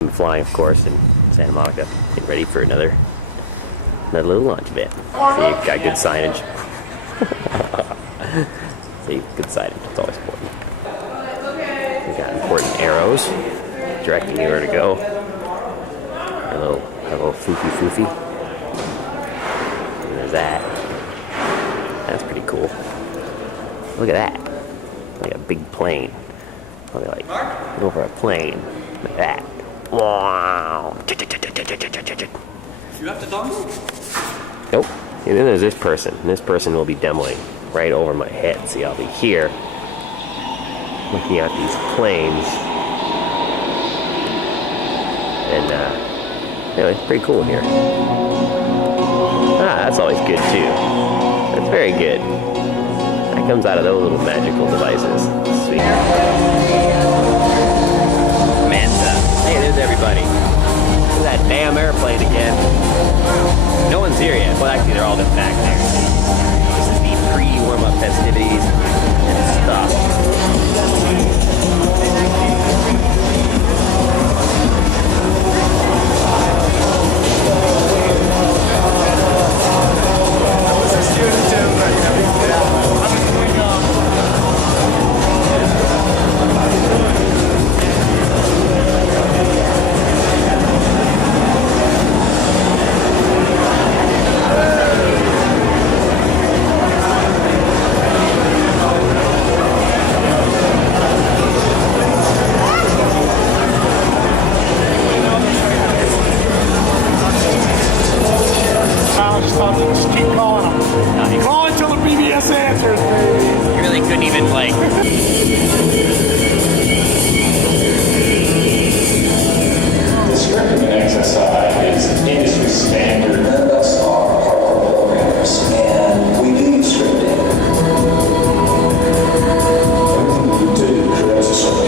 I'm flying, of course, in Santa Monica. Getting ready for another little launch event. See, got good signage. See, good signage. It's always important. We got important arrows directing you where to go. A little foofy. And there's that. That's pretty cool. Look at that. Like a big plane. Probably like over a plane. Like that. Wow. You have to dongle? Nope. And then there's this person. And this person will be demoing right over my head. See, I'll be here looking at these planes. And anyway, it's pretty cool here. Ah, that's always good too. That's very good. That comes out of those little magical devices. Sweet. Manta. Hey, there's everybody. There's that damn airplane again. No one's here yet. Well, actually, they're all just back there. This is the pre-warm-up festivities and stuff. Just keep calling them. Nice. Call until the BBS answers, baby. You really couldn't even, like... The Softimage XSI is industry standard. None of us are hardcore programmers, and we do use scripting. Everything we do creates a certain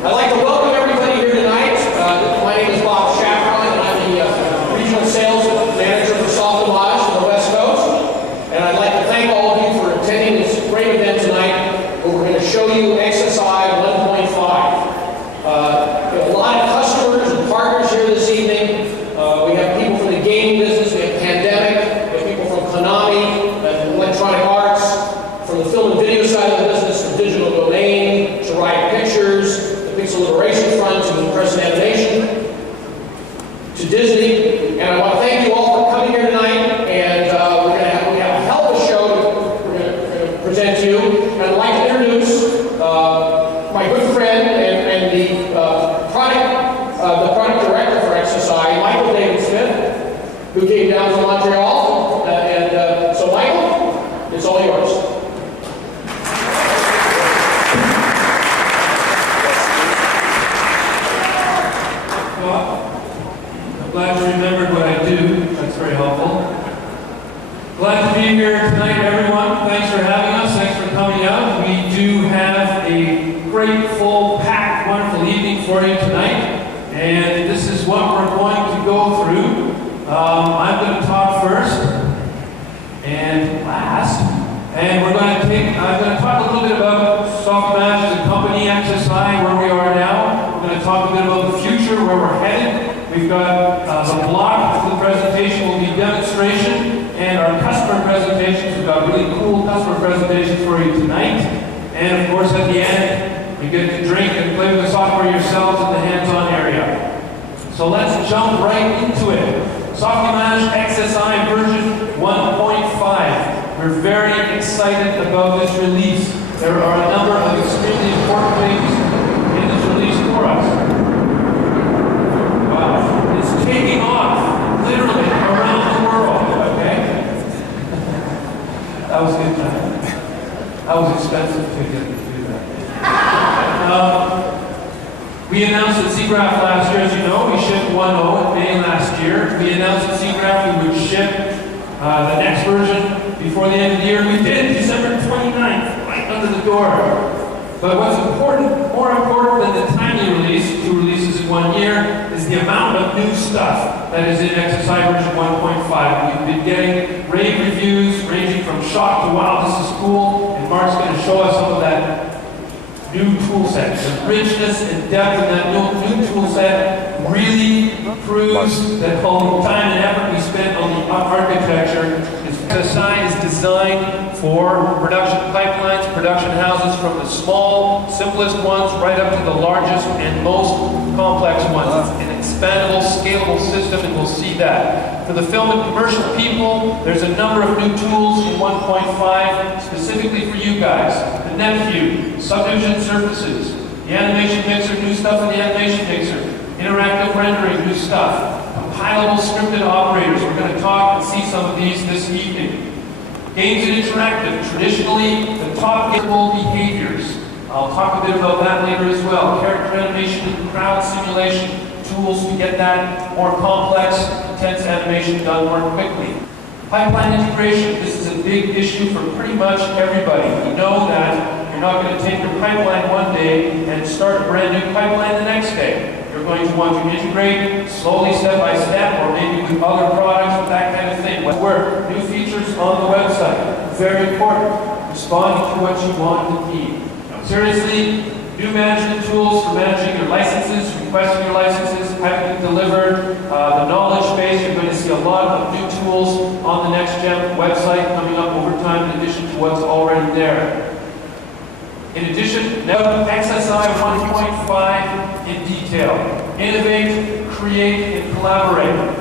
I'd like to welcome everybody here tonight. My name is Bob Shafron, and I'm the Regional Sales Manager for Softimage on the West Coast. And I'd like to thank all of you for attending this great event tonight, where we're going to show you XSI 1.5. We have a lot of customers and partners here this evening. We have people from the gaming business, we have Pandemic, we have people from Konami, Electronic Arts, from the film and video side of the business, from Digital Domain, to Riot Pictures, the Pixel Liberation Front, to Impression Animation, to Disney. And I want to thank you all for coming here tonight. And we have a hell of a show we're going to present to you. And I'd like to introduce my good friend and the product director for XSI, Michael David Smith, who came down from Montreal. So Michael, it's all yours. I'm glad you remembered what I do. That's very helpful. Glad to be here tonight, everyone. Thanks for having us. Thanks for coming out. We do have a great, full, packed, wonderful evening for you tonight. And this is what we're going to go through. I'm going to talk first and last. And I'm going to talk a little bit about Softimage as a company, XSI, where we are now. We're going to talk a bit about the future, where we're headed. We've got the block of the presentation will be demonstration, and our customer presentations. We've got really cool customer presentations for you tonight. And of course, at the end, you get to drink and play with the software yourselves in the hands-on area. So let's jump right into it. Softimage XSI version 1.5. We're very excited about this release. There are a number of extremely important things in this release for us. Wow, it's taking off, literally, around the world, okay? That was good time. That was expensive to get to do that. We announced at SIGGRAPH last year, as you know, we shipped 1.0 in May last year. We announced at SIGGRAPH we would ship the next version before the end of the year. We did, December 28th. 29th, right under the door. But what's important, more important than the timely release, 2 releases in 1 year, is the amount of new stuff that is in XSI version 1.5. We've been getting rave reviews ranging from shock to wow, this is cool, and Mark's going to show us some of that new tool set. The richness and depth of that new tool set really proves that all the time and effort we spent on the architecture XSI is designed for production pipelines, production houses, from the small, simplest ones right up to the largest and most complex ones. It's an expandable, scalable system, and we'll see that. For the film and commercial people, there's a number of new tools in 1.5 specifically for you guys. The net view, subdivision surfaces, the animation mixer, new stuff in the animation mixer, interactive rendering, new stuff. Compilable scripted operators. We're going to talk and see some of these this evening. Games and interactive. Traditionally, the top gameable behaviors. I'll talk a bit about that later as well. Character animation and crowd simulation tools to get that more complex, intense animation done more quickly. Pipeline integration. This is a big issue for pretty much everybody. We know that you're not going to take your pipeline one day and start a brand new pipeline the next day. You're going to want to integrate slowly, step by step, or maybe with other products, with that kind of thing. Work, new features on the website. Very important. Responding to what you want and need. Seriously, new management tools for managing your licenses, requesting your licenses, having them delivered, the knowledge base. You're going to see a lot of new tools on the NextGem website coming up over time in addition to what's already there. In addition, now XSI 1.5 in detail. Innovate, create, and collaborate.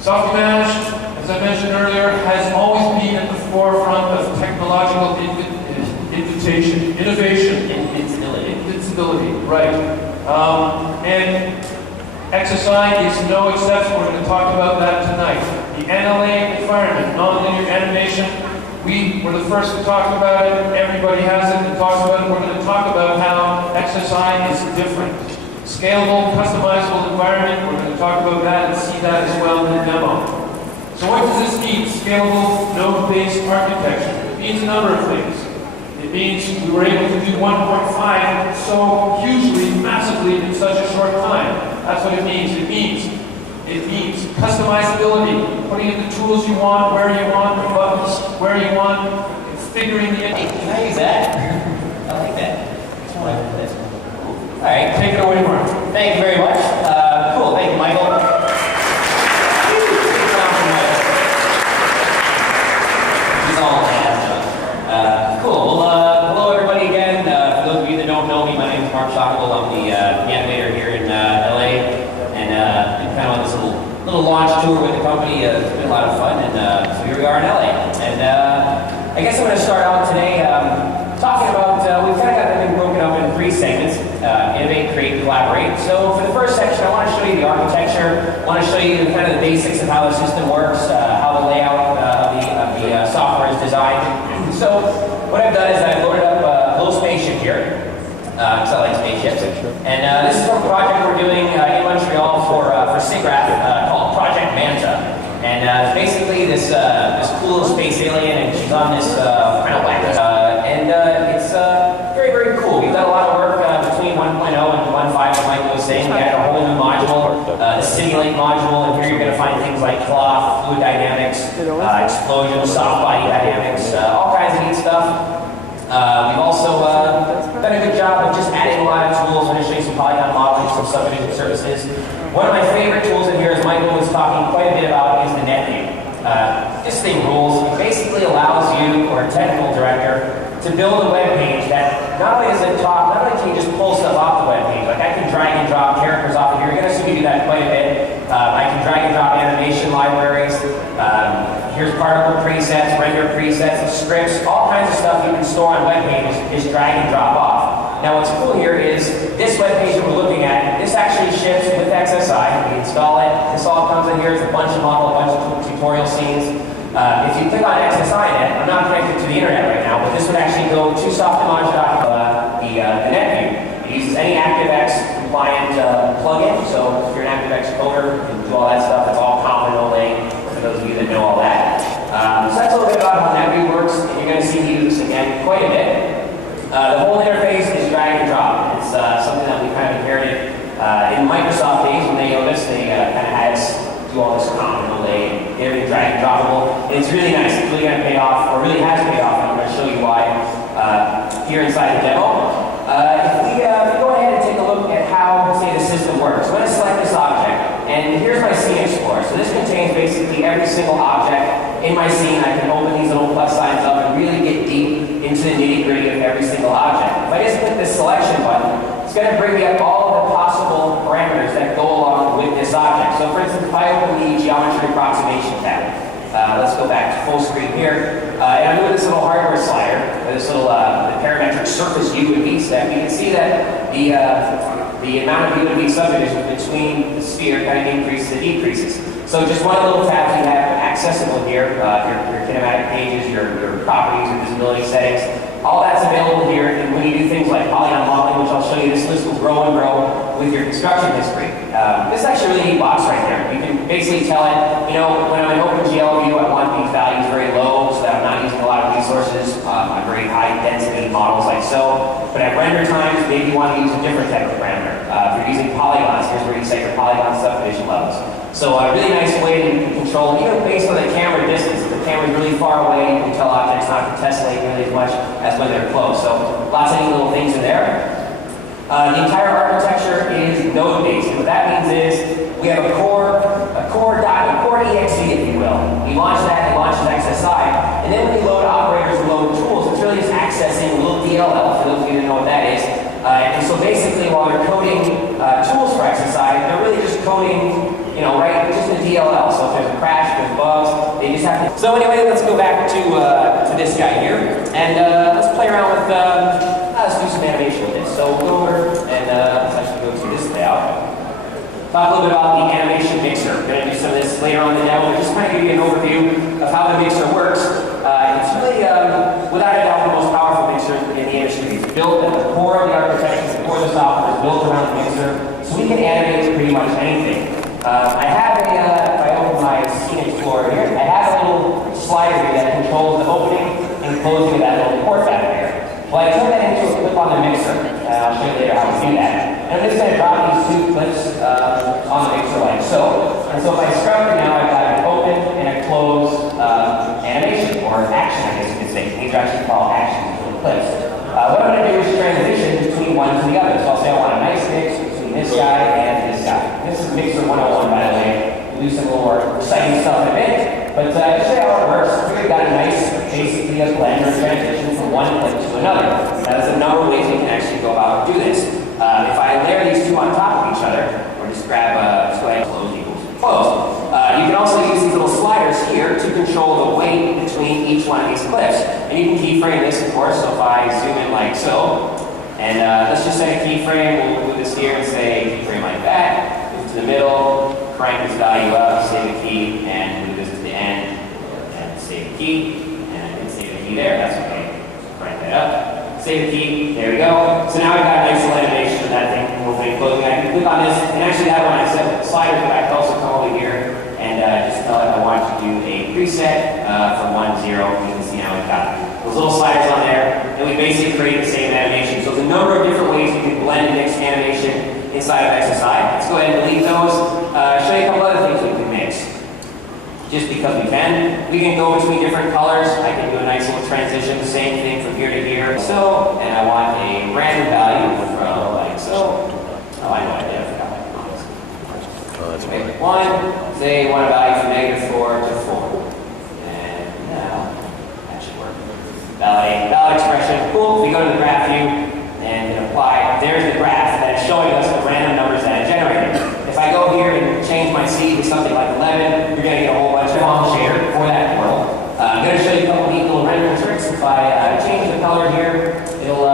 Softimage, as I mentioned earlier, has always been at the forefront of technological innovation. Invincibility, right. And XSI is no exception. We're going to talk about that tonight. The NLA environment, nonlinear animation. We were the first to talk about it. Everybody has it and talks about it. We're going to talk about how XSI is different. Scalable, customizable environment. We're going to talk about that and see that as well in the demo. So what does this mean? Scalable, node-based architecture. It means a number of things. It means we were able to do 1.5 so hugely, massively in such a short time. That's what it means. It means customizability, putting in the tools you want, where you want, the buttons where you want, configuring the... Hey, can I use that? I like that. All right, Take it away, Mark. thank you very much. Cool, thank you, Michael. He's all cool. Well, hello everybody again. For those of you that don't know me, my name is Bob Shafron. I'm the animator here in LA, and been kind of on this little launch tour with the company. It's been a lot of fun, and so here we are in LA. And I guess I'm going to start out today talking about, we've kind of got everything broken up in 3 segments, innovate, create, collaborate. So for the first section, I want to show you the architecture. I want to show you kind of the basics of how the system works, how the layout of the software is designed. So what I've done is I've loaded up a little spaceship here, because I like spaceships. And this is from a project we're doing in Montreal for SIGGRAPH called Project Manta. And it's basically this cool little space alien, and she's on this kind of wagon. It's very, very cool. We've done a lot of work between 1.0 and 1.5, as Michael was saying. We added a whole new module, the Simulate module, and here you're going to find things like cloth, fluid dynamics, explosions, soft body dynamics, all kinds of neat stuff. We've also done a good job of just adding a lot of tools. I'm going to show you some polygon modeling, some subdivision services. One of my favorite tools in here, as Michael was talking quite a bit about, is the net view. This thing rules. It basically allows you, or a technical director, to build a web page that not only does it talk, not only can you just pull stuff off the web page, like I can drag and drop characters off of here. You're going to see me do that quite a bit. I can drag and drop animation libraries. Here's particle presets, render presets, scripts, all kinds of stuff you can store on web pages is drag and drop off. Now what's cool here is this web page that we're looking at, this actually ships with XSI. We install it. This all comes in here. It's a bunch of model, a bunch of tutorial scenes. If you click on XSI net, I'm not connected to the internet right now, but this would actually go to Softimage.com, the net view. It uses any ActiveX compliant plugin, so if you're an ActiveX coder, you can do all that stuff. It's all common only, for those of you that know all that. So that's a little bit about how NetView works. it's really nice. It's really going to pay off, or really has paid off, and I'm going to show you why here inside the demo. If we go ahead and take a look at how, say, the system works, I'm going to select this object, and here's my scene explorer. So this contains basically every single object in my scene. I can open these little plus signs up and really get deep into the nitty-gritty of every single object. If I just click this selection button, it's going to bring me up all of the possible parameters that go along with this object. So for instance, if I open the geometry approximation tab, let's go back to full screen here, and I'm doing this little hardware slider, this little the parametric surface U and V step. You can see that the amount of U and V subdivision between the sphere kind of increases and decreases. So just one little tab you have accessible here, your kinematic pages, your properties, your visibility settings, all that's available here. And when you do things like polygon modeling, which I'll show you, this list will grow and grow with your construction history. This is actually a really neat box right there. You can basically tell it, you know, when I'm in OpenGL view, I want these values very low so that I'm not using a lot of resources on very high density models like so. But at render times, maybe you want to use a different type of parameter. If you're using polygons, here's where you set your polygon subdivision levels. So a really nice way to control, even based on the camera distance. If the camera's really far away, you can tell objects not to tessellate nearly as much as when they're close. So lots of neat little things in there. The entire architecture is node-based. And what that means is we have a core exe, if you will. We launch that, it launches XSI, and then when we load operators and load tools, it's really just accessing a little DLL, for those of you that know what that is. And so basically, while they're coding tools for XSI, they're really just coding, you know, right, just the DLL. So if there's a crash, there's bugs, they just have to. So anyway, let's go back to this guy here, and let's play around with. Let's do some animation with this. So we'll go over and let's actually go to this layout. Talk a little bit about the animation mixer. We're going to do some of this later on in the demo, but just kind of give you an overview of how the mixer works. It's really, without a doubt, the most powerful mixer in the industry. It's built at the core of the architecture, the core of the software is built around the mixer, so we can animate pretty much anything. I have if I open my Scene Explorer here, I have a little slider here that controls the opening and closing of that little port back there. Well, I turn that into a clip on the mixer, and I'll show you later how to do that. And I'm just going to drop these two clips on the mixer like so. And so if I scrub it now, I've got an open and a close animation, or action, I guess you could say. These are actually called actions, little clips. What I'm going to do is transition between one to the other. So I'll say I want a nice mix between this guy and this guy. This is Mixer 101, by the way. We'll do some more exciting stuff in a bit. But to show you how it works, we've got a nice, basically a blender transition from one clip to another. Now, there's a number of ways we can actually go about and do this. If I layer these two on top of each other, or just grab just go ahead and close equals close. You can also use these little sliders here to control the weight between each one of these clips. And you can keyframe this, of course, so if I zoom in like so, and let's just set a keyframe, we'll move this here and say keyframe like that, move to the middle, crank this value up, save a key, and move this to the end, and save a key, and I can save a key there, that's okay. Crank that up, save a key, there we go. So now we've got a nice little animation of that thing, opening, closing. I can click on this, and actually that one I set the slider, but I can also come over here and just tell it I want to do a preset from 1 to 0. You can see now we've got those little sliders on there, and we basically create the same animation. So there's a number of different ways we can blend and mix animation inside of XSI. Let's go ahead and delete those. Show you a couple other things we can mix. Just because we can. We can go between different colors. I can do a nice little transition, same thing from here to here. So, and I want a random value from like so. Oh, I know I did. I forgot my comments. Okay, 1. Say one value from -4 to 4. And now, that should work. Valid expression. Cool. We go to the graph view and apply. There's the graph that is showing us the random numbers that it generated. If I go here and change my seed to something like 11, you're going to get a whole bunch of long shader for that world. I'm going to show you a couple neat little rendering tricks. If I change the color here, it'll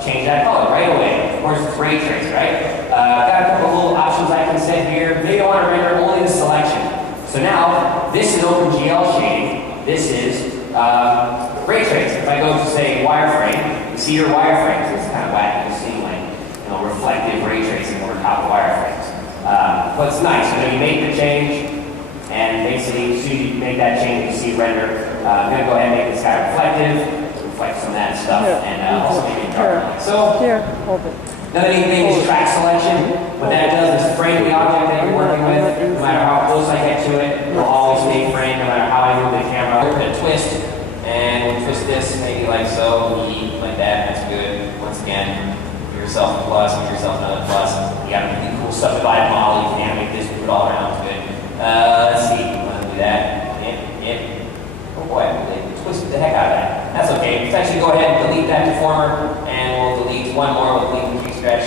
change that color right away. Of course, it's ray trace, right? I've got a couple little options I can set here. Maybe I want to render only the selection. So now, this is OpenGL shading. This is ray trace. If I go to, say, wireframe, you see your wireframes. It's kind of wacky. You're seeing, like, you know, reflective ray tracing over top of wireframes. But it's nice. You know, you make the change, and basically, as soon as you make that change, you see render. I'm going to go ahead and make this guy reflective, reflect some of that stuff, and also make it dark. So, hold it. Another neat thing is track selection. What that does is frame the object that you're working with. No matter how close I get to it, it will always stay framed, no matter how I move the camera ISO, E, like that, that's good. Once again, give yourself a plus, give yourself another plus. You got a really cool subdivided model, you can animate this, move it all around, it's good. Let's see, I'm gonna do that. Oh boy, they twisted the heck out of that. That's okay. Let's actually go ahead and delete that deformer, and we'll delete one more, we'll delete the Q stretch.